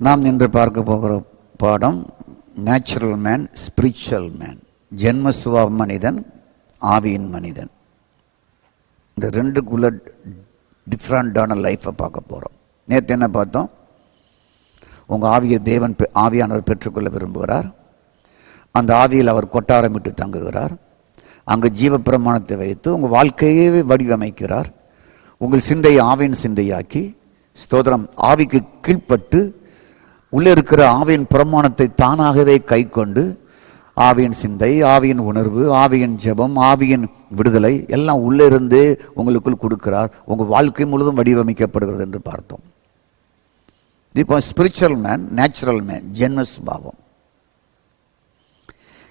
நாம் இன்று பார்க்க போகிற பாடம் நேச்சுரல் மேன், ஸ்பிரிச்சுவல் மேன். ஜென்ம சுபாவ மனிதன், ஆவியின் மனிதன். இந்த ரெண்டுக்குள்ள டிஃப்ரெண்டான லைஃப்பை பார்க்க போகிறோம். நேற்று என்ன பார்த்தோம்? உங்கள் ஆவியை தேவன் ஆவியானவர் பெற்றுக்கொள்ள விரும்புகிறார். அந்த ஆவியில் அவர் கொட்டாரமிட்டு தங்குகிறார். அங்கு ஜீவ பிரமாணத்தை வைத்து உங்கள் வாழ்க்கையே வடிவமைக்கிறார். உங்கள் சிந்தையை ஆவியின் சிந்தையாக்கி, ஸ்தோத்திரம், ஆவிக்கு கீழ்ப்பட்டு உள்ளே இருக்கிற ஆவியின் பிரமாணத்தை தானாகவே கை கொண்டு ஆவியின் சிந்தை, ஆவியின் உணர்வு, ஆவியின் ஜெபம், ஆவியின் விடுதலை எல்லாம் உள்ளே இருந்தே உங்களுக்குள் கொடுக்கிறார். உங்கள் வாழ்க்கை முழுவதும் வடிவமைக்கப்படுகிறது என்று பார்த்தோம். இப்போ ஸ்பிரிச்சுவல் மேன், நேச்சுரல் மேன், ஜென்ம சுபாவம்.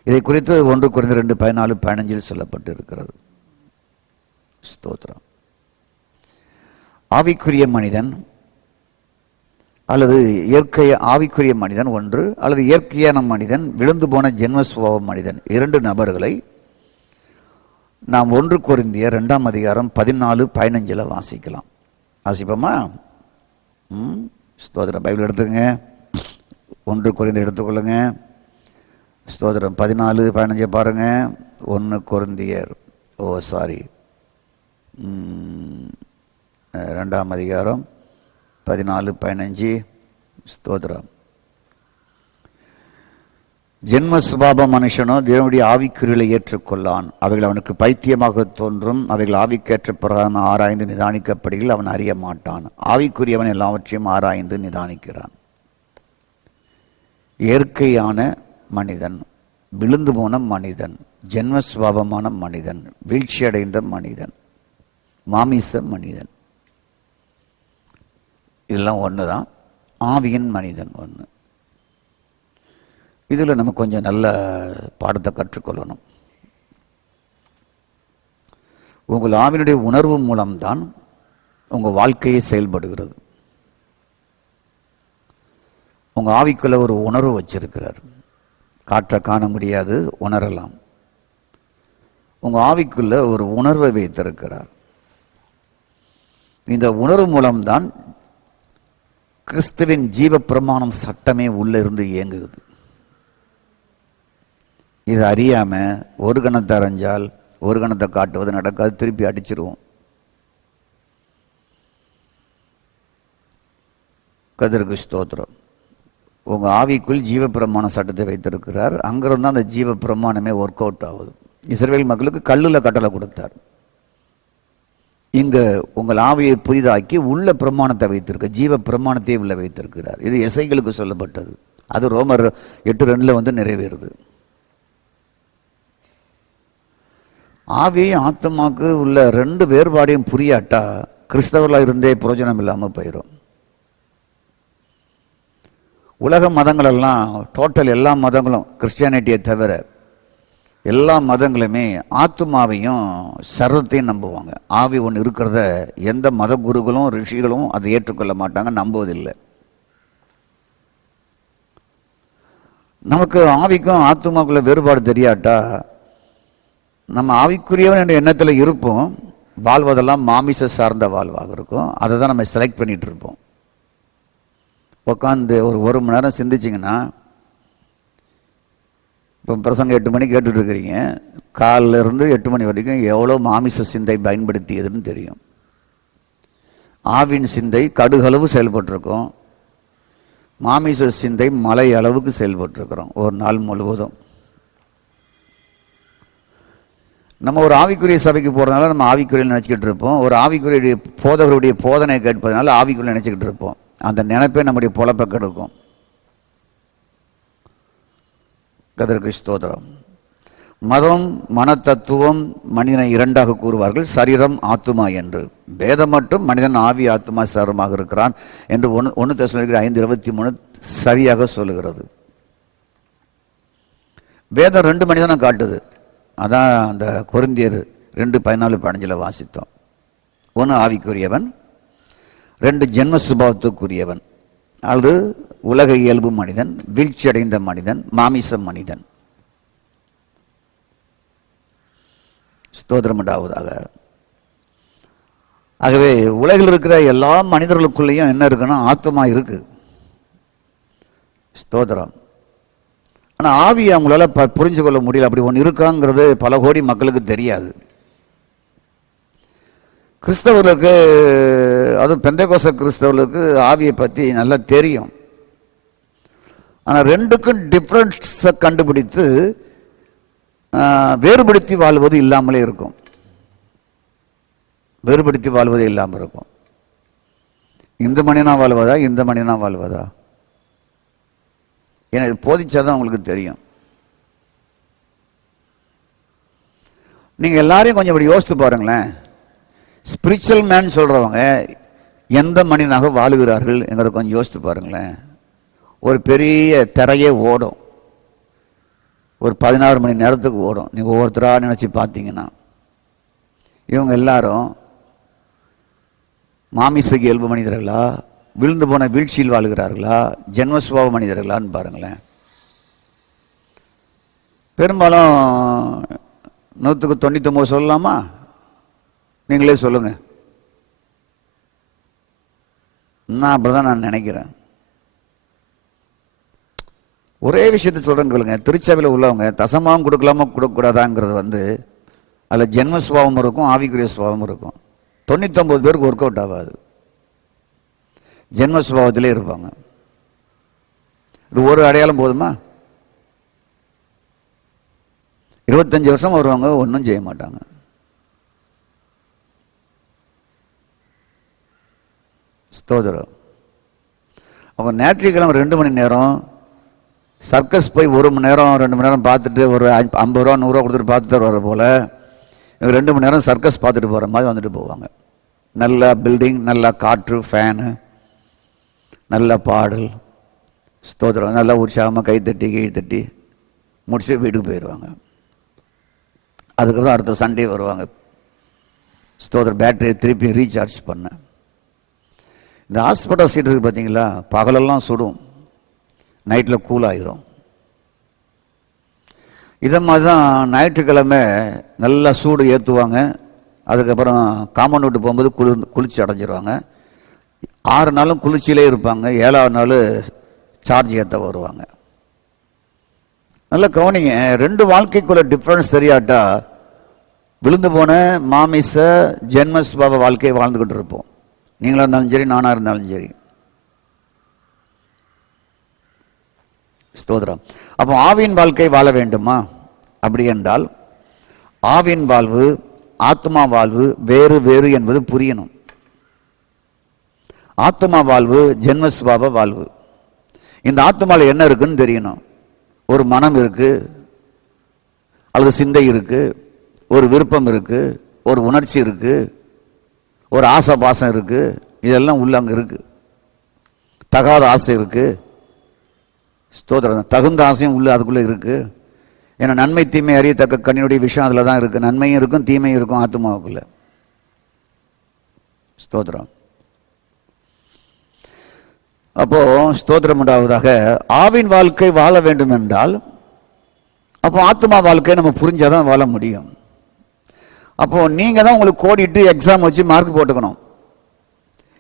இதை குறித்து 1 Corinthians 2:14-15 சொல்லப்பட்டு இருக்கிறது. ஸ்தோத்திரம். ஆவிக்குரிய மனிதன் அல்லது ஆவிக்குரிய மனிதன் ஒன்று, அல்லது இயற்கையான மனிதன், விழுந்து போன ஜென்ம சுபாவ மனிதன், 2 நபர்களை நாம் 1 Corinthians 2:14-15 வாசிக்கலாம். வாசிப்போமா? ஸ்தோத்திரம். பைபிள் எடுத்துங்க. 1 Corinthians எடுத்துக்கொள்ளுங்க. ஸ்தோத்திரம். 14-15 பாருங்க. 1 Corinthians 2:14-15. ஸ்தோத்திரம். ஜென்ம சுபாவ மனுஷனோ தேவனுடைய ஆவிக்குறிகளை ஏற்றுக்கொள்ளான். அவைகள் அவனுக்கு பைத்தியமாக தோன்றும். அவைகள் ஆவிக்கேற்ற பிரகாரம் ஆராய்ந்து நிதானிக்கப்படுகையில் அவன் அறிய மாட்டான். ஆவிக்குரியவன் எல்லாவற்றையும் ஆராய்ந்து நிதானிக்கிறான். இயற்கையான மனிதன், விழுந்து போன மனிதன், ஜென்ம சுபாவமான மனிதன், வீழ்ச்சியடைந்த மனிதன், மாமிச மனிதன், இதெல்லாம் ஒன்று தான். ஆவியின் மனிதன் ஒன்று. இதில் நம்ம கொஞ்சம் நல்ல பாடத்தை கற்றுக்கொள்ளணும். உங்கள் ஆவினுடைய உணர்வு மூலம்தான் உங்கள் வாழ்க்கையை செயல்படுகிறது. உங்கள் ஆவிக்குள்ள ஒரு உணர்வு வச்சிருக்கிறார். காற்றை காண முடியாது, உணரலாம். உங்கள் ஆவிக்குள்ள ஒரு உணர்வை வைத்திருக்கிறார். இந்த உணர்வு மூலம்தான் கிறிஸ்துவின் ஜீவ பிரமாணம் சட்டமே உள்ளே இருந்து இயங்குகிறது. இதை அறியாம ஒரு கணத்தை அரைஞ்சால் ஒரு கணத்தை காட்டுவது நடக்காது, திருப்பி அடிச்சிருவோம். கர்த்தருக்கு ஸ்தோத்திரம். உங்கள் ஆவிக்குள் ஜீவ பிரமாண சட்டத்தை வைத்திருக்கிறார். அங்கிருந்து அந்த ஜீவ பிரமாணமே ஒர்க் அவுட் ஆகுது. இஸ்ரவேல் மக்களுக்கு கல்லுல கட்டளை கொடுத்தார். இங்க உங்கள் ஆவியை புதிதாக்கி உள்ள பிரமாணத்தை வைத்திருக்க, ஜீவ பிரமாணத்தையே உள்ள வைத்திருக்கிறார். இது எசைகளுக்கு சொல்லப்பட்டது. அது ரோமர் 8:2 நிறைவேறுது. ஆவியை ஆத்மாக்கு உள்ள 2 வேறுபாடையும் புரியாட்டா கிறிஸ்தவர்களாக இருந்தே பிரயோஜனம் இல்லாமல் போயிடும். உலக மதங்கள் எல்லாம், டோட்டல் எல்லா மதங்களும், கிறிஸ்டியானிட்டியை தவிர எல்லா மதங்களுமே ஆத்மாவையும் சரத்தையும் நம்புவாங்க. ஆவி ஒன்று இருக்கிறத எந்த மத குருக்களும் ரிஷிகளும் அதை ஏற்றுக்கொள்ள மாட்டாங்க, நம்புவதில்லை. நமக்கு ஆவிக்கும் ஆத்மாக்குள்ள வேறுபாடு தெரியாட்டா நம்ம ஆவிக்குரியவன் என்ற எண்ணத்தில் இருப்போம். வாழ்வதெல்லாம் மாமிச சார்ந்த வாழ்வாக இருக்கும். அதை தான் நம்ம செலக்ட் பண்ணிட்டு இருப்போம். உட்காந்து ஒரு 1 மணி நேரம் சிந்திச்சிங்கன்னா, இப்போ பிரசங்க 8 மணிக்கு கேட்டுட்டு இருக்கிறீங்க, காலில் இருந்து 8 மணி வரைக்கும் எவ்வளோ மாமிச சிந்தை பயன்படுத்தியதுன்னு தெரியும். ஆவின் சிந்தை கடுகளவு செயல்பட்டுருக்கோம். மாமிச சிந்தை மலை அளவுக்கு செயல்பட்டுருக்கிறோம் ஒரு நாள் முழுவதும். நம்ம ஒரு ஆவிக்குரிய சபைக்கு போகிறதுனால நம்ம ஆவிக்குரிய நினச்சிக்கிட்டு இருப்போம். ஒரு ஆவிக்குரிய போதகருடைய போதனை கேட்பதனால ஆவிக்குரிய நினச்சிக்கிட்டு இருப்போம். அந்த நினைப்பே நம்முடைய பொழப்பை கெடுக்கும். கர்த்தருக்கு ஸ்தோத்திரம். மதம், மனத்தத்துவம் மனிதனை 2ஆக கூறுவார்கள், சரீரம் ஆத்துமா என்று. வேதம் மட்டும் மனிதன் ஆவி ஆத்துமா சரீரமாக இருக்கிறான் என்று 1 தெசலோனிக்கர் 5:23 சரியாக சொல்லுகிறது. வேதம் 2 மனிதனை காட்டுது. அதான் அந்த கொரிந்தியர் 2:14-15 வாசித்தோம். 1 ஆவிக்குரியவன், 2 ஜென்ம சுபாவத்துக்குரியவன், அல்லது உலக இயல்பு மனிதன், வீழ்ச்சி அடைந்த மனிதன், மாமிச மனிதன். ஸ்தோத்திரம் உண்டாவதாக. ஆகவே உலகில் இருக்கிற எல்லா மனிதர்களுக்குள்ளேயும் என்ன இருக்குன்னா ஆத்மா இருக்கு. ஸ்தோத்திரம். ஆனால் ஆவியை அவங்களால புரிஞ்சு கொள்ள முடியல. அப்படி ஒன்று இருக்காங்கிறது பல கோடி மக்களுக்கு தெரியாது. கிறிஸ்தவர்களுக்கு, அதுவும் பெந்தேகோஸ்தே கிறிஸ்தவர்களுக்கு ஆவியை பற்றி நல்லா தெரியும். ஆனால் ரெண்டுக்கும் டிஃப்ரென்ஸை கண்டுபிடித்து வேறுபடுத்தி வாழ்வது இல்லாமலே இருக்கும். வேறுபடுத்தி வாழ்வது இல்லாமல் இருக்கும். இந்த மனிதனா வாழ்வதா, இந்த மனிதனா வாழ்வதா, எனக்கு போதிச்சாதான் உங்களுக்கு தெரியும். நீங்கள் எல்லாரையும் கொஞ்சம் இப்படி யோசித்து பாருங்களேன். ஸ்பிரிச்சுவல் மேன் சொல்கிறவங்க எந்த மனிதனாக வாழுகிறார்கள் என்கிறத கொஞ்சம் யோசித்து பாருங்களேன். ஒரு பெரிய திரையே ஓடும், ஒரு 16 மணி நேரத்துக்கு ஓடும். நீங்கள் ஒவ்வொருத்தராக நினச்சி பார்த்தீங்கன்னா இவங்க எல்லாரும் மாமிச இயல்பு மனிதர்களா, விழுந்து போன வீழ்ச்சியில் வாழுகிறார்களா, ஜென்மஸ்வபாவ மனிதர்களான்னு பாருங்களேன். பெரும்பாலும் 100க்கு 99 சொல்லலாமா? நீங்களே சொல்லுங்க. நான் அப்படிதான் நான் நினைக்கிறேன். ஒரே விஷயத்தை சொல்றேன் கேளுங்க. திருச்சபையில் உள்ளவங்க தசமாவும் கொடுக்கலாமா கொடுக்கக்கூடாதாங்கிறது அதில் ஜென்ம சுபாவம் இருக்கும், ஆவிக்குரிய சுபாவம் இருக்கும். 99 பேருக்கு ஒர்க் அவுட் ஆகாது. ஜென்ம சுபாவத்திலே இருப்பாங்க. இது ஒரு அடையாளம் போதுமா? 25 வருஷம் வருவாங்க, ஒன்றும் செய்ய மாட்டாங்க. ஸ்தோத்திரம். அவங்க ஞாயிற்றுக்கிழமை 2 மணி நேரம் சர்க்கஸ் போய் 1 மணி நேரம் 2 மணி நேரம் பார்த்துட்டு ஒரு 50 ரூபா 100 ரூபா கொடுத்துட்டு பார்த்துட்டு வர போல 2 மணி நேரம் சர்க்கஸ் பார்த்துட்டு போகிற மாதிரி வந்துட்டு போவாங்க. நல்ல பில்டிங், நல்ல காற்று, ஃபேனு, நல்ல பாடல், ஸ்தோத்திரம், நல்லா உற்சாகமாக கைத்தட்டி முடிச்சு வீட்டுக்கு போயிடுவாங்க. அதுக்கப்புறம் அடுத்த சண்டே வருவாங்க. ஸ்தோத்திரம், பேட்டரியை திருப்பி ரீசார்ஜ் பண்ண. இந்த ஹாஸ்பிட்டல் சீட் இருக்குது பார்த்தீங்களா, பகலெல்லாம் சுடும், நைட்டில் கூல் ஆகிரும். இதை மாதிரி தான் ஞாயிற்றுக்கிழமை நல்லா சூடு ஏற்றுவாங்க. அதுக்கப்புறம் காம்பவுண்ட் விட்டு போகும்போது குளிர்ச்சி அடைஞ்சிருவாங்க. 6 நாளும் குளிர்ச்சியிலே இருப்பாங்க. 7ஆவது நாள் சார்ஜ் ஏற்ற வருவாங்க. நல்லா கவனிங்க. 2 வாழ்க்கைக்குள்ள டிஃப்ரென்ஸ் தெரியாட்டா விழுந்து போன மாமிச ஜென்மஸ்பாவ வாழ்க்கையை வாழ்ந்துக்கிட்டு இருப்போம். நீங்களா இருந்தாலும் சரி, நானாக இருந்தாலும் சரி. ஸ்தோத்திரம். அப்போ ஆவியின் வாழ்க்கை வாழ வேண்டுமா? அப்படி என்றால் ஆவியின் வாழ்வு, ஆத்மா வாழ்வு வேறு வேறு என்பது புரியணும். ஆத்மா வாழ்வு ஜென்மஸ்வாப வாழ்வு. இந்த ஆத்மாவில் என்ன இருக்குன்னு தெரியணும். ஒரு மனம் இருக்கு, அல்லது சிந்தை இருக்கு, ஒரு விருப்பம் இருக்கு, ஒரு உணர்ச்சி இருக்கு, ஒரு ஆசை பாசம் இருக்கு. இதெல்லாம் உள்ள அங்கே இருக்கு. தகாத ஆசை இருக்கு. ஸ்தோத்திரம். தகுந்த ஆசையும் உள்ள அதுக்குள்ளே இருக்கு. ஏன்னா நன்மை தீமை அறியத்தக்க கண்ணினுடைய விஷயம் அதில் தான் இருக்கு. நன்மையும் இருக்கும், தீமையும் இருக்கும் ஆத்மாவுக்குள்ள. ஸ்தோத்திரம். அப்போ ஸ்தோத்திரம் உண்டாவதாக. ஆவின் வாழ்க்கை வாழ வேண்டும் என்றால் அப்போ ஆத்மா வாழ்க்கையை நம்ம புரிஞ்சாதான் வாழ முடியும். அப்போ நீங்க தான் உங்களுக்கு கோடிட்டு எக்ஸாம் வச்சு மார்க் போட்டுக்கணும்.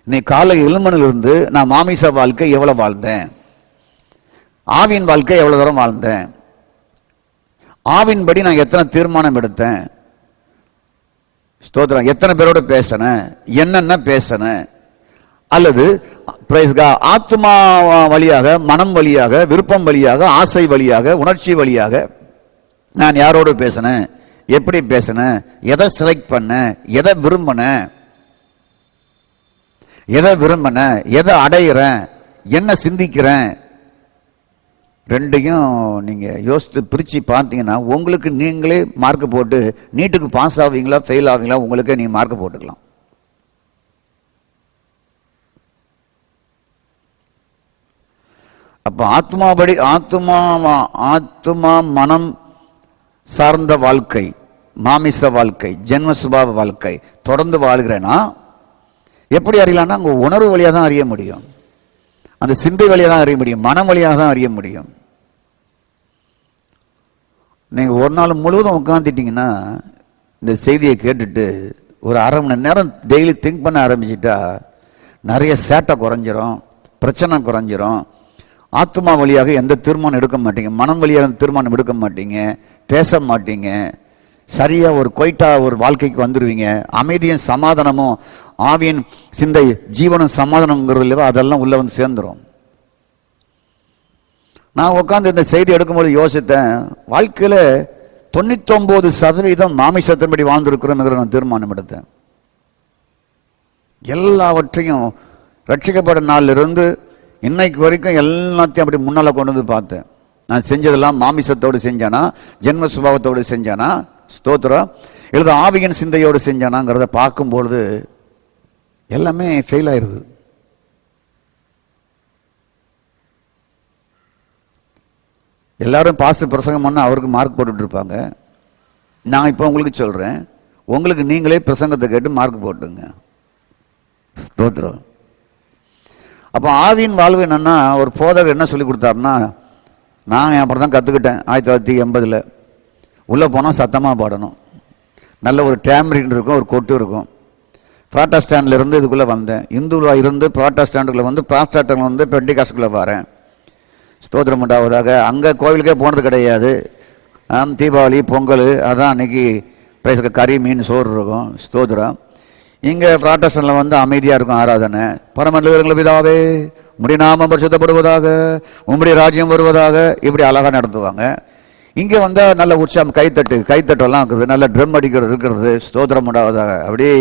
இன்னைக்கு காலை எழுமணிலிருந்து நான் மாமிச வாழ்க்கை எவ்வளவு வாழ்ந்தேன், ஆவின் வாழ்க்கை எவ்வளவு தூரம் வாழ்ந்தேன், ஆவின்படி நான் எத்தனை தீர்மானம் எடுத்தேன், ஸ்தோத்திரம், எத்தனை பேரோட பேசினேன், என்னென்ன பேசினேன், அல்லது ஆத்மா வழியாக, மனம் வழியாக, விருப்பம் வழியாக, ஆசை வழியாக, உணர்ச்சி வழியாக நான் யாரோடு பேசினேன், எப்படி பேசினேன், எதை செலக்ட் பண்ண, எதை விரும்பினேன், எதை அடைகிறேன், என்ன சிந்திக்கிறேன், ரெண்டையும் நீங்க யோசித்து பிரிச்சு பார்த்தீங்கன்னா உங்களுக்கு நீங்களே மார்க் போட்டு நீட்டுக்கு பாஸ் ஆவீங்களா ஃபெயில் ஆவீங்களா உங்களுக்கே நீங்க மார்க் போட்டுக்கலாம். அப்ப ஆத்மாபடி ஆத்மா மனம் சார்ந்த வாழ்க்கை, மாமிச வாழ்க்கை, ஜென்ம சுபாவ வாழ்க்கை தொடர்ந்து வாழ்கிறேன்னா எப்படி அறியலாம்னா உங்க உணர்வு வழியாக தான் அறிய முடியும், அந்த சிந்தை வழியாக தான் அறிய முடியும், மனம் வழியாக தான் அறிய முடியும். நீங்க ஒரு நாள் முழுவதும் உட்காந்துட்டீங்கன்னா இந்த செய்தியை கேட்டுட்டு ஒரு அரை மணி நேரம் டெய்லி திங்க் பண்ண ஆரம்பிச்சிட்டா நிறைய சேட்டை குறைஞ்சிரும், பிரச்சனை குறைஞ்சிரும், ஆத்மா வழியாக எந்த தீர்மானம் எடுக்க மாட்டீங்க, மனம் வழியாக தீர்மானம் எடுக்க மாட்டீங்க, பேச மாட்டீங்க, சரியா ஒரு கொய்ட்டா ஒரு வாழ்க்கைக்கு வந்துடுவீங்க. அமைதியும் சமாதானமும் ஆவியின் சிந்தை ஜீவனும் சமாதானங்கிறது இல்லவா, அதெல்லாம் உள்ள வந்து சேர்ந்துடும். நான் உட்காந்து இந்த செய்தி எடுக்கும்போது யோசித்தேன், வாழ்க்கையில் 99% மாமிசத்தின்படி வாழ்ந்திருக்கிறோம் நான் தீர்மானம் எடுத்தேன். எல்லாவற்றையும் ரட்சிக்கப்பட்ட நாளிலிருந்து இன்னைக்கு வரைக்கும் எல்லாத்தையும் அப்படி முன்னால் கொண்டு வந்து பார்த்தேன். நான் செஞ்சதெல்லாம் மாமிசத்தோடு செஞ்சானா, ஜென்ம சுபாவத்தோடு செஞ்சானா, ஸ்தோத்திரம், எழுத ஆவியின் சிந்தையோடு செஞ்சானாங்கிறத பார்க்கும்பொழுது எல்லாமே ஃபெயில் ஆயிடுது. எல்லாரும் பாஸ்டர் பிரசங்கம் பண்ண அவருக்கு மார்க் போட்டுட்டு இருப்பாங்க. நான் இப்போ உங்களுக்கு சொல்றேன், உங்களுக்கு நீங்களே பிரசங்கத்தை கேட்டு மார்க் போட்டுங்க. ஸ்தோத்திரம். அப்போ ஆவியின் வாழ்வு என்னன்னா, ஒரு போதகர் என்ன சொல்லி கொடுத்தாருன்னா, நான் அப்புறம் தான் கற்றுக்கிட்டேன் 1980 உள்ளே போனால் சத்தமாக பாடணும், நல்ல ஒரு டேம்ரின் இருக்கும், ஒரு கொட்டு இருக்கும். ப்ராட்டஸ்டாண்டில் இருந்து இதுக்குள்ளே வந்தேன், இந்துவாக இருந்து ப்ராட்டஸ்டாண்டுக்குள்ளே வந்து ப்ராஸ்டாட்டில் வந்து பெண்டிகாஸ்டுக்குள்ளே வரேன். ஸ்தோத்திரம் உண்டாவதாக. அங்கே கோவிலுக்கே போனது கிடையாது. தீபாவளி பொங்கல் அதான் அன்னைக்கு கறி மீன் சோறு இருக்கும். ஸ்தோத்திரம். இங்கே ப்ராட்டஸ்டன்டில் வந்து அமைதியாக இருக்கும் ஆராதனை. பரமண்டல பிதாவே உம்முடைய நாமம் பரிசுத்தப்படுவதாக, உம்முடைய ராஜ்யம் வருவதாக, இப்படி அழகாக நடத்துவாங்க. இங்கே வந்தால் நல்ல உற்சாகம், கைத்தட்டெல்லாம் இருக்குது, நல்ல ட்ரம் அடிக்கிறது இருக்கிறது. ஸ்தோத்திரம் உண்டாவதாக. அப்படியே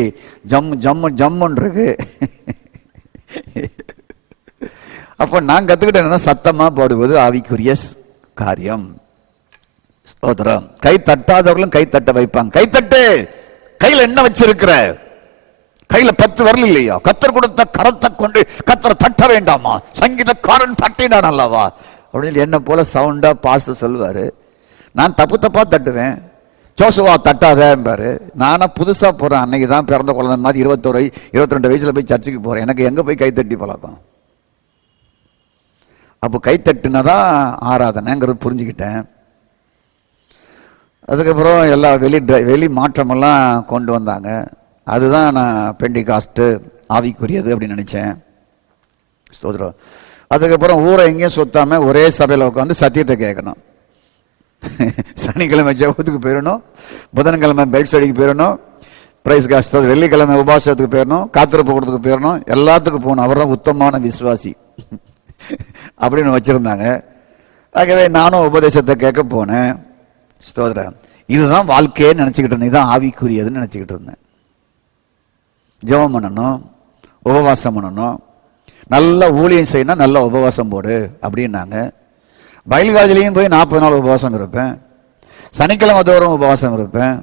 ஜம்முன்னு இருக்கு. அப்போ நான் கற்றுக்கிட்டேன்னா சத்தமாக பாடுவது ஆவிக்குரிய காரியம். ஸ்தோத்திரம். கை தட்டாதவர்களும் கை தட்ட வைப்பாங்க. கைத்தட்டு. கையில் என்ன வச்சிருக்கிற? கையில 10 வரல இல்லையா? கத்தர் கொடுத்த கரத்தை கொண்டு கத்தரை தட்ட வேண்டாமா? சங்கீதக்காரன் தட்டினான் அல்லவா அப்படின்னு என்ன போல சவுண்டா பாஸ்டர் சொல்லுவாரு. நான் தப்பா தட்டுவேன். ஜோசுவா தட்டாதேன்பாரு. நானா புதுசா போறேன், அன்னைக்கு தான் பிறந்த குழந்தை மாதிரி 22 வயசுல போய் சர்ச்சுக்கு போறேன். எனக்கு எங்க போய் கைத்தட்டி பழக்கம்? அப்போ கைத்தட்டுனதான் ஆராதனைங்கிறது புரிஞ்சுக்கிட்டேன். அதுக்கப்புறம் எல்லா வெளி மாற்றமெல்லாம் கொண்டு வந்தாங்க. அதுதான் நான் பெண்டிகாஸ்ட் ஆவிக்குரியது அப்படின்னு நினைச்சேன். ஸ்தோத்திரம். அதுக்கப்புறம் ஊரை எங்கேயும் சுத்தாம ஒரே சபையில் உட்காந்து சத்தியத்தை கேட்கணும். சனிக்கிழமை ஜெபத்துக்கு போயிடணும், புதன்கிழமை பெல் ஸ்டடிக்கு போயிடணும், பிரைஸ் காஸ்ட் வெள்ளிக்கிழமை உபாசத்துக்கு போயிடணும், காத்திருப்பு கூடத்துக்கு போயிடணும், எல்லாத்துக்கும் போகணும். அவர் தான் உத்தமமான விசுவாசி அப்படின்னு வச்சிருந்தாங்க. ஆகவே நானும் உபதேசத்தை கேட்க போனேன். ஸ்தோத்திரம். இதுதான் வாழ்க்கையே நினைச்சுக்கிட்டு இருந்தேன், இதுதான் ஆவிக்குரியதுன்னு நினைச்சுக்கிட்டு இருந்தேன். ஜெபம் பண்ணணும், உபவாசம் பண்ணணும், நல்ல ஊழியம் செய்யணும், நல்ல உபவாசம் போடு அப்படின்னாங்க. பைபிள் காலேஜ்லையும் போய் 40 நாள் உபவாசம் இருப்பேன், சனிக்கிழமை தோறும் உபவாசம் இருப்பேன்.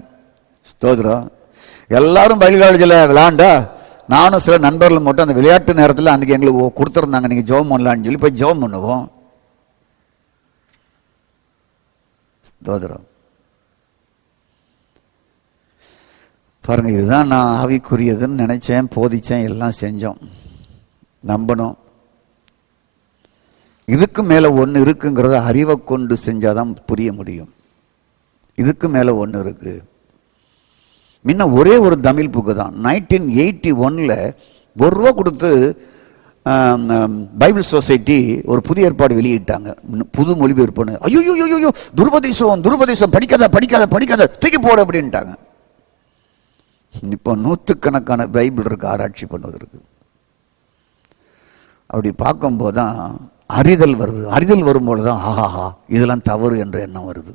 ஸ்தோத்திரம். எல்லாரும் பைபிள் காலேஜில் விளையாண்டா நானும் சில நண்பர்கள் மட்டும் அந்த விளையாட்டு நேரத்தில் அன்றைக்கி எங்களுக்கு கொடுத்துருந்தாங்க, நீங்கள் ஜெபம் பண்ணலான்னு சொல்லி போய் ஜெபம் பண்ணுவோம். ஸ்தோத்திரம். பாருங்க, இதுதான் நான் ஆவிக்குரியதுன்னு நினைச்சேன், போதிச்சேன், எல்லாம் செஞ்சோம், நம்பணும். இதுக்கு மேல ஒன்று இருக்குங்கிறத அறிவை கொண்டு செஞ்சாதான் புரிய முடியும். இதுக்கு மேல ஒன்று இருக்கு. முன்ன ஒரே ஒரு தமிழ் புக்கு தான். 1981 ₹1 கொடுத்து பைபிள் சொசைட்டி ஒரு புதிய ஏற்பாடு வெளியிட்டாங்க, புது மொழிபெயர்ப்புன்னு. ஐயோ துருபதேசம் படிக்காத தூக்கி போட அப்படின்ட்டாங்க. இப்போ 100கணக்கான பைபிள் இருக்கு ஆராய்ச்சி பண்ணுவதற்கு. அப்படி பார்க்கும்போது தான் அறிதல் வருது. அறிதல் வரும்போது தான் ஆஹாஹா இதெல்லாம் தவறு என்ற எண்ணம் வருது.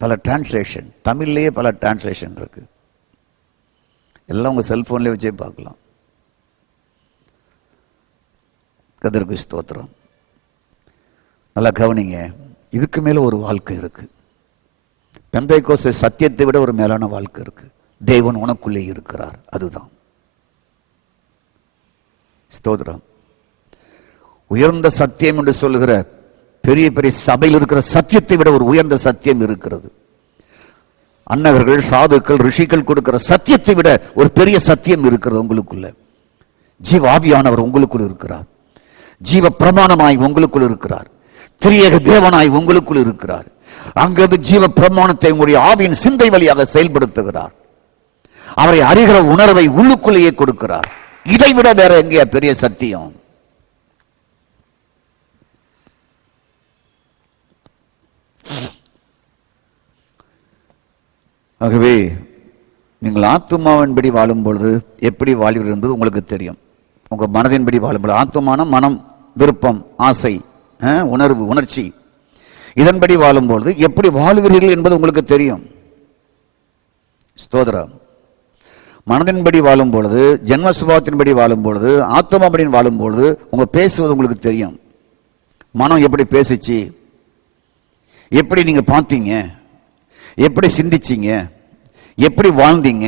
பல டிரான்ஸ்லேஷன், தமிழ்லேயே பல டிரான்ஸ்லேஷன் இருக்கு. எல்லாம் உங்க செல்போன்லேயே வச்சே பார்க்கலாம். கர்த்தருக்கு ஸ்தோத்திரம். நல்லா கவனிங்க, இதுக்கு மேல ஒரு வாழ்க்கை இருக்கு. பெந்தைக்கோஸ்து சத்தியத்தை விட ஒரு மேலான வாழ்க்கை இருக்கு. தேவன் உனக்குள்ளே இருக்கிறார், அதுதான் ஸ்தோத்திரம். உயர்ந்த சத்தியம் என்று சொல்லுகிற பெரிய பெரிய சபையில் இருக்கிற சத்தியத்தை விட ஒரு உயர்ந்த சத்தியம் இருக்கிறது. அன்னகர்கள், சாதுக்கள், ரிஷிகள் கொடுக்கிற சத்தியத்தை விட ஒரு பெரிய சத்தியம் இருக்கிறது உங்களுக்குள்ள. ஜீவ ஆவியானவர் உங்களுக்குள் இருக்கிறார். ஜீவ பிரமாணமாய் உங்களுக்குள் இருக்கிறார். திரியேக தேவனாய் உங்களுக்குள் இருக்கிறார். அங்கிருந்து ஜீவ பிரமாணத்தை உங்களுடைய ஆவியின் சிந்தை வழியாக செயல்படுத்துகிறார். அவரை அறிகிற உணர்வை உள்ளுக்குள்ளேயே கொடுக்கிறார். இதை விட வேற எங்கேயா பெரிய சத்தியம்? ஆகவே நீங்கள் ஆத்துமாவின்படி வாழும் பொழுது எப்படி வாழ்வீர்கள் என்பது உங்களுக்கு தெரியும். உங்கள் மனதின்படி வாழும்பொழுது, ஆத்துமான மனம், விருப்பம், ஆசை, உணர்வு, உணர்ச்சி, இதன்படி வாழும்பொழுது எப்படி வாழுகிறீர்கள் என்பது உங்களுக்கு தெரியும். ஸ்தோத்திரம். மனதின்படி வாழும் பொழுது, ஜென்ம சுபாவத்தின்படி வாழும் பொழுது, ஆத்மாபடி வாழும் பொழுது உங்க பேசுவது உங்களுக்கு தெரியும். மனம் எப்படி பேசிச்சு, எப்படி நீங்க பார்த்தீங்க, எப்படி சிந்திச்சீங்க, எப்படி வாழ்ந்தீங்க,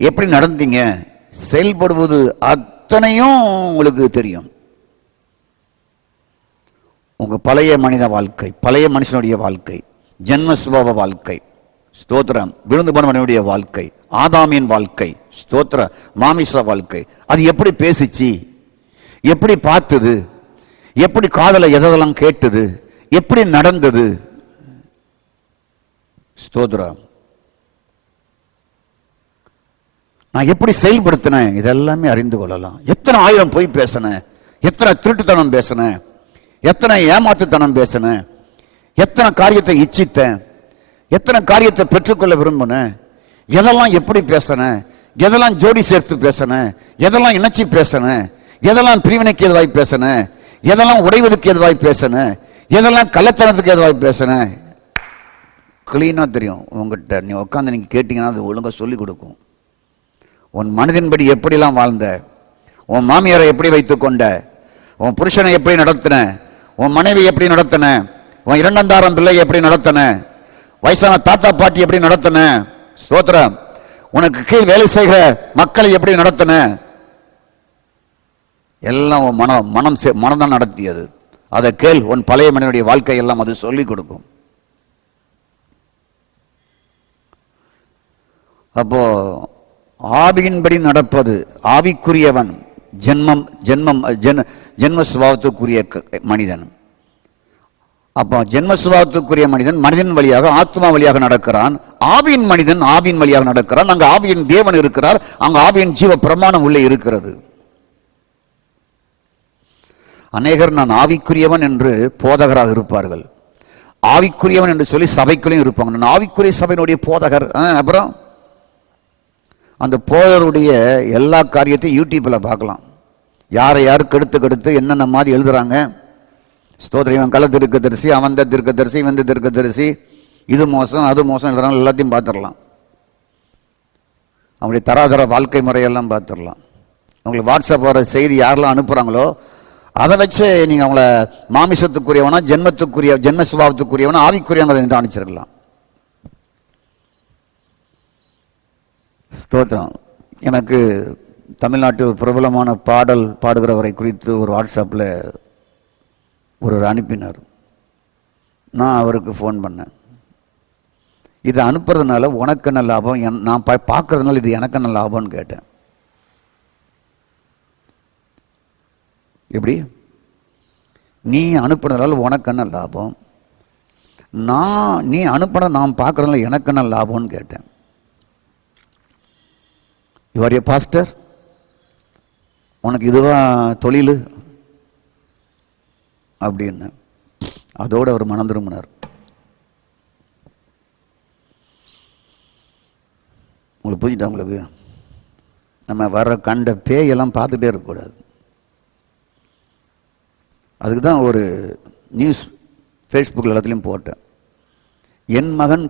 எப்படி நடந்தீங்க, செயல்படுவது அத்தனையும் உங்களுக்கு தெரியும். உங்க பழைய மனித வாழ்க்கை, பழைய மனுஷனுடைய வாழ்க்கை, ஜென்ம சுபாவ வாழ்க்கை, ஸ்தோத்திரம், விழுந்து போனவனுடைய வாழ்க்கை, ஆதாமின் வாழ்க்கை, ஸ்தோத்திர, மாமிச வாழ்க்கை, அது எப்படி பேசிச்சு, எப்படி பார்த்தது, எப்படி காதல எதெல்லாம் கேட்டது, எப்படி நடந்தது, ஸ்தோத்திரம், நான் எப்படி செயல்படுத்தினேன், இதெல்லாமே அறிந்து கொள்ளலாம். எத்தனை ஆயிரம் பொய் பேசினேன், எத்தனை திருட்டுத்தனம் பேசினேன், எத்தனை ஏமாத்துத்தனம் பேசினேன், எத்தனை காரியத்தை இச்சித்தேன், எத்தனை காரியத்தை பெற்றுக்கொள்ள விரும்பினேன், எதெல்லாம் எப்படி பேசினேன், எதெல்லாம் ஜோடி சேர்த்து பேசினேன், எதெல்லாம் இணைச்சி பேசினேன், எதெல்லாம் பிரிவினைக்கு எதுவாய் பேசினேன், எதெல்லாம் உடைவதற்கு எதுவாய் பேசினேன், எதெல்லாம் கள்ளத்தனத்துக்கு எதுவாய் பேசினேன், கிளீனா தெரியும். உங்ககிட்ட நீ உட்காந்து நீங்க கேட்டீங்கன்னா அது ஒழுங்கா சொல்லி கொடுக்கும். உன் மனதின்படி எப்படிலாம் வாழ்ந்த, உன் மாமியாரை எப்படி வைத்துக் கொண்ட, உன் புருஷனை எப்படி நடத்தின, உன் மனைவி எப்படி நடத்தின, உன் இரண்டாந்தாரம் பிள்ளை எப்படி நடத்தின, வயசான தாத்தா பாட்டி எப்படி நடத்தின, ஸ்தோத்திரம், உனக்கு கீழ் வேலை செய்கிற மக்களை எப்படி நடத்தின, எல்லாம் உன் மனம் தான் நடத்தியது. அதை கேள். உன் பழைய மனிதனுடைய வாழ்க்கை எல்லாம் அது சொல்லிக் கொடுக்கும். அப்போ ஆவியின்படி நடப்பது, ஆவிக்குரியவன் ஜென்ம சுபாவத்துக்குரிய மனிதன். அப்போ ஜென்ம சுபாவத்துக்குரிய மனிதன் மனிதன் வழியாக, ஆத்மா வழியாக நடக்கிறான். ஆவியின் மனிதன் ஆவியின் வழியாக நடக்கிறான். அங்க ஆவியின் தேவன் இருக்கிறார், அங்க ஆவியின் ஜீவ பிரமாணம் உள்ளே இருக்கிறது. அநேகர் நான் ஆவிக்குரியவன் என்று போதகராக இருப்பார்கள், ஆவிக்குரியவன் என்று சொல்லி சபைக்குள்ளேயும் இருப்பாங்க. நான் ஆவிக்குரிய சபையினுடைய போதகர். அப்புறம் அந்த போதருடைய எல்லா காரியத்தையும் யூடியூப்ல பார்க்கலாம். யாரை யாரு கெடுத்து என்னென்ன மாதிரி எழுதுறாங்க. ஸ்தோத்திரம், இவன் கள்ள தீர்க்கதரிசி, அவன் தீர்க்கதரிசி, இவன் தீர்க்கதரிசி, இது மோசம் அது மோசம் எழுதுறாங்க. எல்லாத்தையும் பார்த்துடலாம். அவங்களுடைய தராதர வாழ்க்கை முறையெல்லாம் பார்த்துடலாம். உங்களுக்கு வாட்ஸ்அப் வர செய்தி யாரெல்லாம் அனுப்புறாங்களோ அதை வச்சு நீங்க அவங்கள மாமிசத்துக்குரியவனா, ஜென்ம சுபாவத்துக்குரியவனா, ஆவிக்குரியவனை நிதானிச்சிருக்கலாம். ஸ்தோத்திரம். எனக்கு தமிழ்நாட்டு பிரபலமான பாடல் பாடுகிறவரை குறித்து ஒரு வாட்ஸ்அப்பில் ஒருவர் அனுப்பினார். நான் அவருக்கு ஃபோன் பண்ணேன். இதை அனுப்புறதுனால உனக்கு என்ன லாபம், நான் பார்க்கறதுனால இது எனக்கு என்ன லாபம்னு கேட்டேன். எப்படி நீ அனுப்புறதுனால உனக்கு என்ன லாபம், நீ அனுப்புன நான் பார்க்கறதுனால எனக்கு என்ன லாபம்னு கேட்டேன். யூ ஆர் ஏ பாஸ்டர், உனக்கு இதுவா தொழில் அப்படின்னு. அதோடு அவர் மனம் திரும்பினார். உங்களுக்கு புரிஞ்சுட்டா? உங்களுக்கு நம்ம வர கண்ட பேயெல்லாம் பார்த்துட்டே இருக்கக்கூடாது. அதுக்கு தான் ஒரு நியூஸ் ஃபேஸ்புக்கில் எல்லாத்துலேயும் போட்டேன். என் மகன்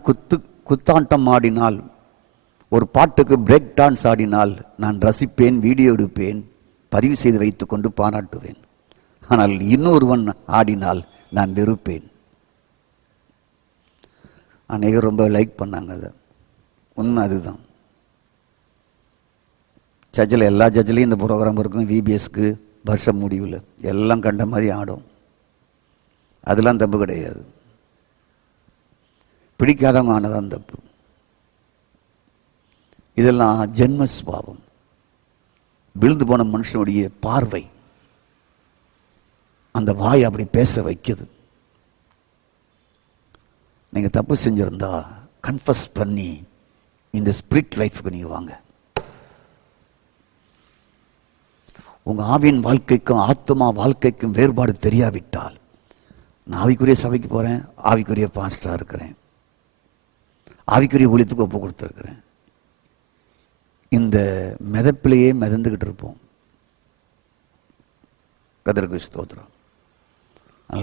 குத்தாட்டம் ஆடினால், ஒரு பாட்டுக்கு பிரேக் டான்ஸ் ஆடினால் நான் ரசிப்பேன், வீடியோ எடுப்பேன், பதிவு செய்து வைத்துக்கொண்டு பாராட்டுவேன். ஆனால் இன்னொருவன் ஆடினால் நான் வெறுப்பேன். அநேகர் ரொம்ப லைக் பண்ணாங்க. அதை உண்மை அதுதான். சர்ச்சில் எல்லா சர்ச்சிலையும் இந்த ப்ரோக்ராம் இருக்கும். விபிஎஸ்க்கு வருஷம் முடிவில் எல்லாம் கண்ட மாதிரி ஆடும். அதெல்லாம் தப்பு கிடையாது. பிடிக்காதவங்க ஆனதான் தப்பு. இதெல்லாம் ஜென்ம சுபாவம். விழுந்து போன மனுஷனுடைய பார்வை அந்த வாய் அப்படி பேச வைக்குது. நீங்க தப்பு செஞ்சிருந்தா கன்ஃபஸ் பண்ணி இந்த ஸ்பிரிட் லைஃப்க்கு நீங்க வாங்க. உங்க ஆவியின் வாழ்க்கைக்கும் ஆத்மா வாழ்க்கைக்கும் வேறுபாடு தெரியாவிட்டால், நான் ஆவிக்குரிய சபைக்கு போறேன், ஆவிக்குரிய பாஸ்டரா இருக்கிறேன், ஆவிக்குரிய ஊழியத்துக்கு ஒப்பு கொடுத்துருக்கிறேன். இந்த மிதப்பிலேயே மிதந்துக்கிட்டு இருப்போம். கர்த்தருக்கு ஸ்தோத்திரம்.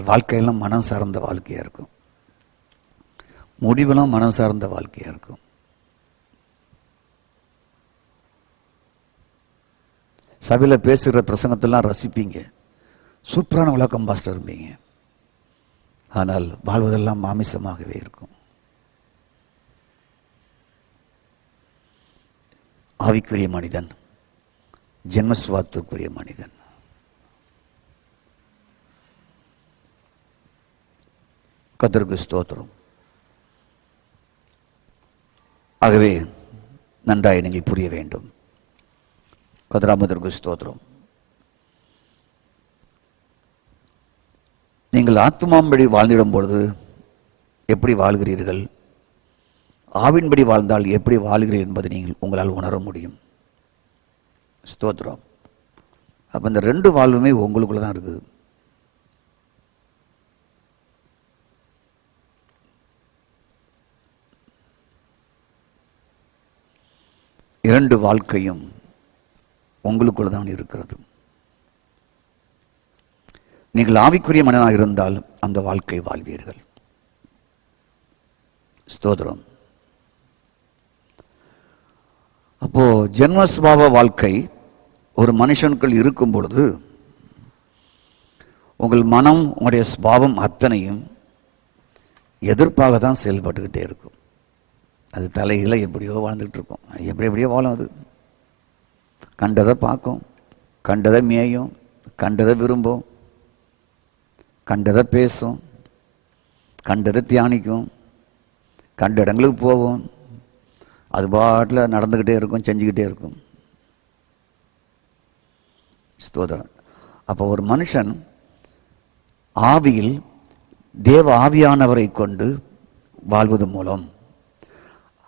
வாழ்க்கையெல்லாம் மனம் சார்ந்த வாழ்க்கையாக இருக்கும். முடிவெல்லாம் மனம் சார்ந்த வாழ்க்கையாக இருக்கும். சபையில் பேசுகிற பிரசங்கத்தெல்லாம் ரசிப்பீங்க. சூப்பரான விளக்கம் பாஸ்டர் இருப்பீங்க. ஆனால் வாழ்வதெல்லாம் மாமிசமாகவே இருக்கும். ஆவிக்குரிய மனிதன், ஜென்மஸ்வாத்திற்குரிய மனிதன். கர்த்தருக்கு ஸ்தோத்திரம். ஆகவே நன்றாய் நீங்கள் புரிய வேண்டும். கர்த்தருக்கு ஸ்தோத்திரம். நீங்கள் ஆத்துமாம்படி வாழ்ந்திடும் பொழுது எப்படி வாழ்கிறீர்கள், ஆவின்படி வாழ்ந்தால் எப்படி வாழ்கிறீர்கள் என்பதை நீங்கள் உங்களால் உணர முடியும். ஸ்தோத்திரம். அப்போ இந்த ரெண்டு வாழ்வுமே உங்களுக்குள்ள தான் இருக்குது. இரண்டு வாழ்க்கையும் உங்களுக்குள்ள தான் இருக்கிறது. நீங்கள் ஆவிக்குரிய மனிதனாக இருந்தால் அந்த வாழ்க்கை வாழ்வீர்கள். ஸ்தோத்திரம். அப்போ ஜென்மஸ்வபாவ வாழ்க்கை ஒரு மனுஷனுக்குள் இருக்கும் பொழுது உங்கள் மனம், உங்களுடைய ஸ்வபாவம் அத்தனையும் எதிர்ப்பாக தான் செயல்பட்டுக்கிட்டே இருக்கும். அது தலைகளை எப்படியோ வாழ்ந்துகிட்டு இருக்கும். எப்படியோ வாழும். அது கண்டதை பார்க்கும், கண்டதை மேயும், கண்டதை விரும்பும், கண்டதை பேசும், கண்டதை தியானிக்கும், கண்ட இடங்களுக்கு போகும். அது பாட்டில் நடந்துக்கிட்டே இருக்கும், செஞ்சுக்கிட்டே இருக்கும். ஸ்தோத்திரம். அப்போ ஒரு மனுஷன் ஆவியில் தேவ ஆவியானவரை கொண்டு வாழ்வது மூலம்,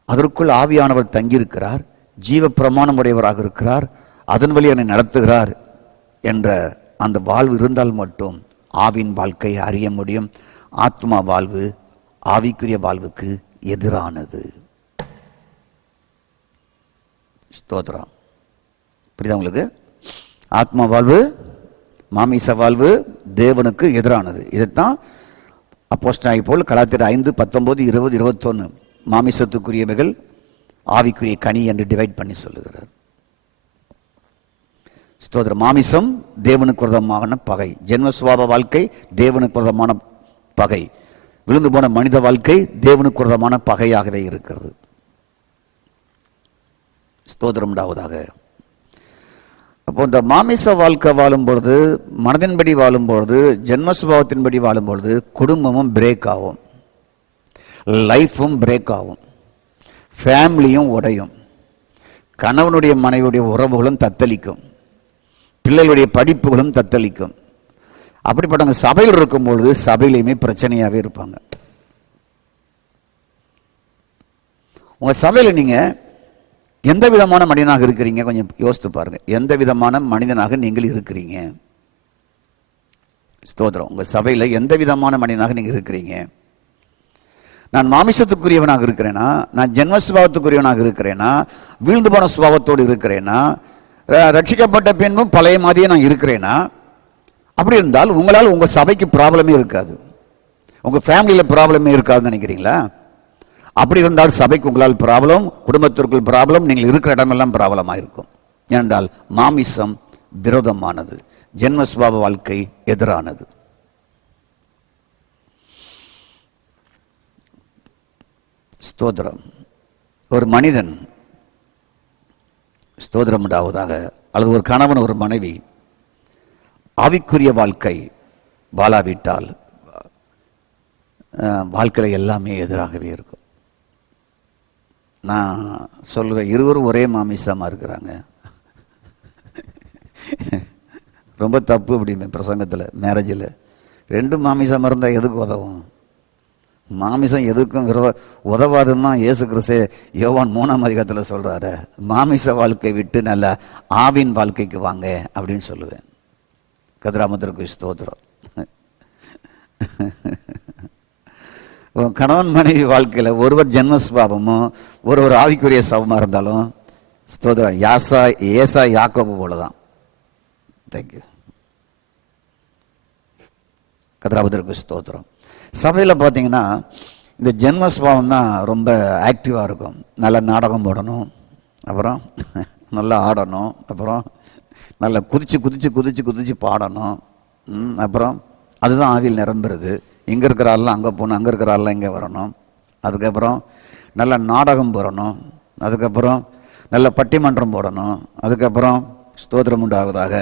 அதற்குள் ஆவியானவர் தங்கியிருக்கிறார், ஜீவ பிரமாணம் உடையவராக இருக்கிறார், அதன் வழி என்னை நடத்துகிறார் என்ற அந்த வாழ்வு இருந்தால் மட்டும் ஆவின் வாழ்க்கையை அறிய முடியும். ஆத்மா வாழ்வு ஆவிக்குரிய வாழ்வுக்கு எதிரானது. ஸ்தோத்திரம். புரியுதா உங்களுக்கு? ஆத்மா வாழ்வு மாமிச வாழ்வு தேவனுக்கு எதிரானது. இதைத்தான் அப்போஸ்தலனாகிய பவுல் கலாத்தியர் 5, 19, 20, 21 மாமிசத்துக்குரியவைகள் ஆவிக்குரிய கனி என்று டிவைட் பண்ணி சொல்லுகிறார். ஸ்தோத்திரம். மாமிசம் தேவனுக்கு விரோதமான பகை. ஜென்மஸ்வபாவ வாழ்க்கை தேவனுக்கு விரோதமான பகை. விழுந்து போன மனித வாழ்க்கை தேவனுக்கு விரோதமான பகையாகவே இருக்கிறது. ஸ்தோத்திரம் உண்டாவதாக. அப்போ இந்த மாமிச வாழ்க்கை வாழும் பொழுது, மனதின்படி வாழும் பொழுது, ஜென்மஸ்வபாவத்தின்படி வாழும் பொழுது குடும்பமும் பிரேக் ஆகும், லைஃப்பும் பிரேக் ஆகும், ஃபேமிலியும் உடையும், கணவனுடைய மனைவியுடைய உறவுகளும் தத்தளிக்கும், பிள்ளைகளுடைய படிப்புகளும் தத்தளிக்கும். அப்படிப்பட்டவங்க சபையில் இருக்கும் பொழுது சபையிலையுமே பிரச்சனையாகவே இருப்பாங்க. உங்கள் சபையில் நீங்கள் எந்த விதமான மனிதனாக இருக்கிறீங்க கொஞ்சம் யோசித்து பாருங்க. எந்த விதமான மனிதனாக நீங்கள் இருக்கிறீங்க? ஸ்தோத்திரம். உங்கள் சபையில் எந்த விதமான மனிதனாக நீங்கள் இருக்கிறீங்க? நான் மாமிசத்துக்குரியவனாக இருக்கிறேனா, நான் ஜென்மஸ்வபாவத்துக்குரியவனாக இருக்கிறேனா, வீழ்ந்து போன சுபாவத்தோடு இருக்கிறேனா, ரட்சிக்கப்பட்ட பின்பும் பழைய மாதிரியே நான் இருக்கிறேனா? அப்படி இருந்தால் உங்களால் உங்கள் சபைக்கு ப்ராப்ளமே இருக்காது, உங்கள் ஃபேமிலியில் ப்ராப்ளமே இருக்காதுன்னு நினைக்கிறீங்களா? அப்படி இருந்தால் சபைக்கு உங்களால் ப்ராப்ளம், குடும்பத்திற்குள் ப்ராப்ளம், நீங்கள் இருக்கிற இடமெல்லாம் ப்ராப்ளமாக இருக்கும். ஏனென்றால் மாமிசம் விரோதமானது, ஜென்மஸ்வபாவ வாழ்க்கை எதிரானது. ஸ்தோத்திரம். ஒரு மனிதன், ஸ்தோத்திரம் உண்டாவதாக, அல்லது ஒரு கணவன் ஒரு மனைவி ஆவிக்குரிய வாழ்க்கை வாழாவிட்டால் வாழ்க்கையில் எல்லாமே எதிராகவே இருக்கும். நான் சொல்லுவேன், இருவரும் ஒரே மாமிசமாக இருக்கிறாங்க, ரொம்ப தப்பு அப்படிம்பேன் பிரசங்கத்தில். மேரேஜில் ரெண்டு மாமிசம் இருந்தால் எதுக்கு உதவும்? மாமிசம் எதுக்கும் உதவாதுன்னு தான் இயேசு கிறிஸ்து யோவான் 3ஆம் அதிகாரத்தில் சொல்கிறாரு. மாமிச வாழ்க்கை விட்டு நல்ல ஆவின் வாழ்க்கைக்கு வாங்க அப்படின்னு சொல்லுவேன். கதிராமத்திற்கு ஸ்தோத்திரம். கணவன் மனைவி வாழ்க்கையில் ஒருவர் ஜென்ம சுபாவமும் ஒரு ஆவிக்குரிய சுபாவமாக இருந்தாலும் ஸ்தோத்திரம் ஏசா யாக்கோபு போல தான். தேங்க்யூ. கதிராபதற்கு ஸ்தோத்திரம். சபையில் பார்த்தீங்கன்னா இந்த ஜென்ம சுபாவம் தான் ரொம்ப ஆக்டிவாக இருக்கும். நல்ல நாடகம் போடணும், அப்புறம் நல்லா ஆடணும், அப்புறம் நல்லா குதிச்சு பாடணும், அப்புறம் அதுதான் ஆவியில் நிரம்புறது. இங்கே இருக்கிற ஆள்லாம் அங்கே போகணும், அங்கே இருக்கிற ஆள்லாம் இங்கே வரணும். அதுக்கப்புறம் நல்ல நாடகம் போடணும், அதுக்கப்புறம் நல்ல பட்டிமன்றம் போடணும், அதுக்கப்புறம் ஸ்தோத்திரம் உண்டாவதாக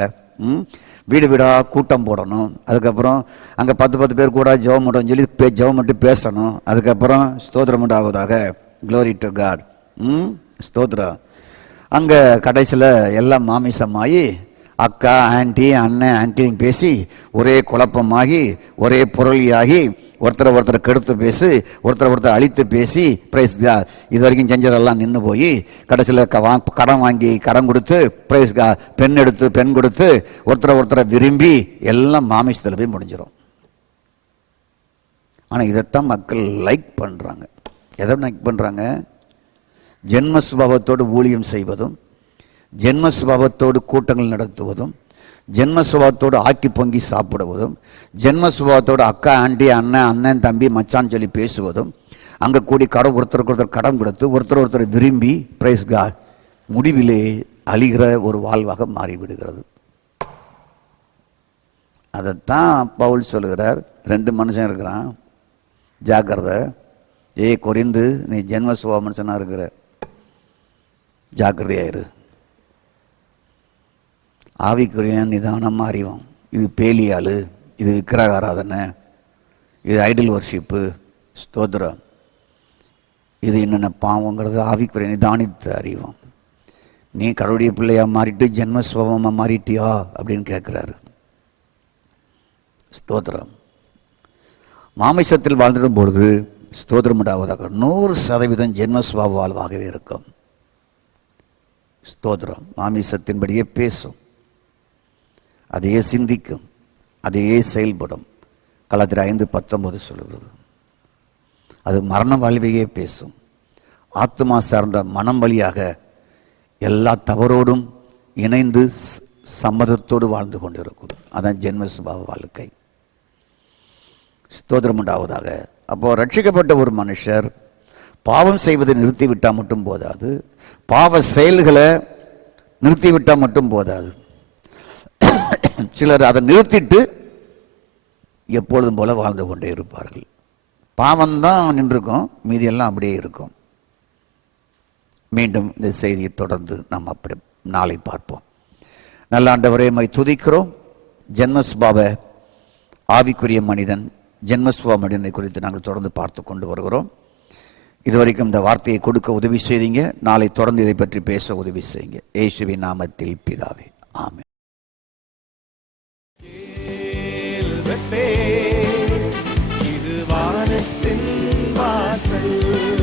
வீடு வீடாக கூட்டம் போடணும், அதுக்கப்புறம் அங்கே 10 பேர் கூட ஜெபம் மட்டும் சொல்லி ஜெபம் மட்டும் பேசணும், அதுக்கப்புறம் ஸ்தோத்திரம் உண்டாவதாக க்ளோரி டு காட் ஸ்தோத்திரம். அங்கே கடைசியில் எல்லாம் மாமிசமாகி அக்கா ஆன்டி அண்ணன் ஆன்டின்னு பேசி ஒரே குழப்பமாகி ஒரே பொருளியாகி ஒருத்தரை கெடுத்து பேசி ஒருத்தரை அழித்து பேசி பிரைஸ் இது வரைக்கும் செஞ்சதெல்லாம் நின்று போய் கடைசியில் கடன் வாங்கி கடன் கொடுத்து பிரைஸ் பெண் எடுத்து பெண் கொடுத்து ஒருத்தரை விரும்பி எல்லாம் மாமிசத்தில் போய் முடிஞ்சிடும். ஆனால் இதைத்தான் மக்கள் லைக் பண்ணுறாங்க. எதை லைக் பண்ணுறாங்க? ஜென்ம சுபாவத்தோடு ஊழியம் செய்வதும், ஜென்ம சுபாவத்தோடு கூட்டங்கள் நடத்துவதும், ஜென்ம சுபாவத்தோடு ஆக்கி பொங்கி சாப்பிடுவதும், ஜென்ம சுபாவத்தோடு அக்கா ஆண்டி அண்ணன் தம்பி மச்சான் சொல்லி பேசுவதும், அங்கே கூடி ஒருத்தருக்கு கடன் கொடுத்து ஒருத்தர் விரும்பி பிரைஸ் காட் முடிவிலே அழிகிற ஒரு வாழ்வாக மாறிவிடுகிறது. அதைத்தான் பவுல் சொல்லுகிறார். 2 மனுஷன் இருக்கிறான், ஜாக்கிரதை. கொரிந்து நீ ஜென்ம சுபாவ மனுஷனா இருக்கிற, ஜாக்கிரதையாயிரு. ஆவிக்குரிய நிதானமாக அறிவோம். இது பேலியாளு, இது விக்கிரக ஆராதனை, இது ஐடல் வர்ஷிப்பு, ஸ்தோத்திரம், இது என்னென்ன பாவங்கிறது ஆவிக்குரிய நிதானித்து அறிவோம். நீ கடவுளுடைய பிள்ளையாக மாறிட்டு ஜென்மஸ்வபமாக மாறிட்டியா அப்படின்னு கேட்குறாரு. ஸ்தோத்திரம். மாமிசத்தில் வாழ்ந்திடும் பொழுது ஸ்தோத்திரம் உண்டாவதாக 100% ஜென்மஸ்வபாவ வாழ்வாகவே இருக்கும். ஸ்தோத்திரம். மாமிசத்தின்படியே பேசும், அதையே சிந்திக்கும், அதையே செயல்படும். கலாத்திர 5:19 சொல்லுகிறது. அது மரண வாழ்வையே பேசும். ஆத்மா சார்ந்த மனம் வழியாக எல்லா தவறோடும் இணைந்து சம்மதத்தோடு வாழ்ந்து கொண்டிருக்கும். அதான் ஜென்ம சுபாவ வாழ்க்கை. ஸ்தோத்திரம் உண்டாவதாக. அப்போ ரட்சிக்கப்பட்ட ஒரு மனுஷர் பாவம் செய்வதை நிறுத்திவிட்டால் மட்டும் போதாது, பாவ செயல்களை நிறுத்திவிட்டால் மட்டும் போதாது. சிலர் அதை நிறுத்திட்டு எப்பொழுதும் போல வாழ்ந்து கொண்டே இருப்பார்கள். பாவம்தான் நின்றுக்கும், மீதியெல்லாம் அப்படியே இருக்கும். மீண்டும் இந்த செய்தியை தொடர்ந்து நாம் அப்படி நாளை பார்ப்போம். நல்ல ஆண்டவரே, மை துதிக்கிறோம். ஜென்மஸ்பாவ ஆவிக்குரிய மனிதன், ஜென்மஸ்வா மனிதனை குறித்து நாங்கள் தொடர்ந்து பார்த்து கொண்டு வருகிறோம். இதுவரைக்கும் இந்த வார்த்தையை கொடுக்க உதவி செய்தீங்க. நாளை தொடர்ந்து இதை பற்றி பேச உதவி செய்யுங்க. இயேசுவின் நாமத்தில் பிதாவே, ஆமென். இது வானத்தின் வாசல்.